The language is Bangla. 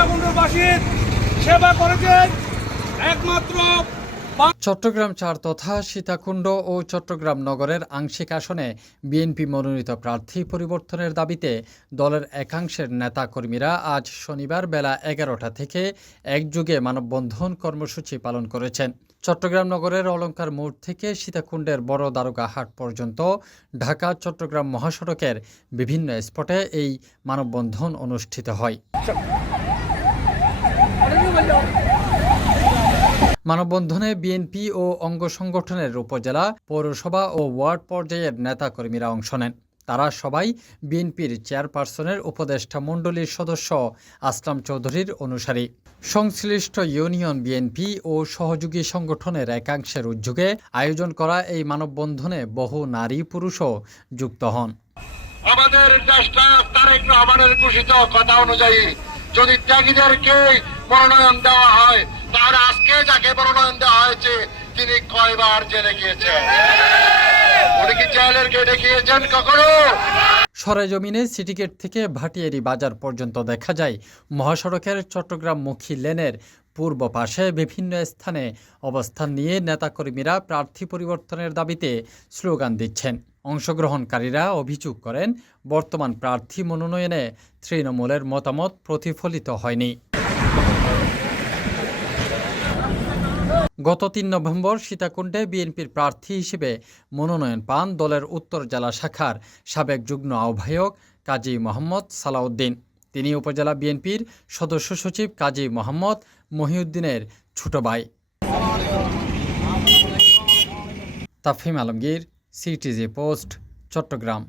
সীতাকুণ্ডবাসীর সেবা করেছেন একমাত্র চট্টগ্রাম ৪ তথা সীতাকুণ্ড ও চট্টগ্রাম নগরের আংশিক আসনে বিএনপি মনোনীত প্রার্থী পরিবর্তনের দাবিতে দলের একাংশের নেতাকর্মীরা আজ শনিবার বেলা ১১টা থেকে একযোগে মানববন্ধন কর্মসূচি পালন করেছেন। চট্টগ্রাম নগরের অলঙ্কার মোড় থেকে সীতাকুণ্ডের বড় দারোগাহাট পর্যন্ত ঢাকা চট্টগ্রাম মহাসড়কের বিভিন্ন স্পটে এই মানববন্ধন অনুষ্ঠিত হয়। মানববন্ধনে বিএনপি ও অঙ্গ সংগঠনের উপজেলা, পৌরসভা ও ওয়ার্ড পর্যায়ের নেতাকর্মীরা অংশ নেন। তারা সবাই বিএনপির চেয়ারপারসনের উপদেষ্টা মণ্ডলীর সদস্য আসলাম চৌধুরীর অনুসারী। সংশ্লিষ্ট ইউনিয়ন বিএনপি ও সহযোগী সংগঠনের একাংশের উদ্যোগে আয়োজন করা এই মানববন্ধনে বহু নারী পুরুষও যুক্ত হন। আমাদের দেশটা তারেক রহমানের ঘোষিত কথা অনুযায়ী যদি ত্যাগীদেরকে মনোনয়ন দেওয়া হয়, তাহলে আজকে যাকে মনোনয়ন দেওয়া হয়েছে তিনি কয়বার জেলে গিয়েছেন? উনি কি জেলের গেটে গিয়েছেন কখনো? সরেজমিনে সিটিগেট থেকে ভাটিয়ারি বাজার পর্যন্ত দেখা যায় মহাসড়কের চট্টগ্রামমুখী লেনের পূর্ব পাশে বিভিন্ন স্থানে অবস্থান নিয়ে নেতাকর্মীরা প্রার্থী পরিবর্তনের দাবিতে স্লোগান দিচ্ছেন। অংশগ্রহণকারীরা অভিযোগ করেন, বর্তমান প্রার্থী মনোনয়নে তৃণমূলের মতামত প্রতিফলিত হয়নি। গত ৩ নভেম্বর সীতাকুণ্ডে বিএনপির প্রার্থী হিসেবে মনোনয়ন পান দলের উত্তর জেলা শাখার সাবেক যুগ্ম আহ্বায়ক কাজী মোহাম্মদ সালাউদ্দিন। তিনি উপজেলা বিএনপির সদস্য সচিব কাজী মোহাম্মদ মহিউদ্দিনের ছোট ভাই। তাফহিম আলমগীর, সিটিজি পোস্ট, চট্টগ্রাম।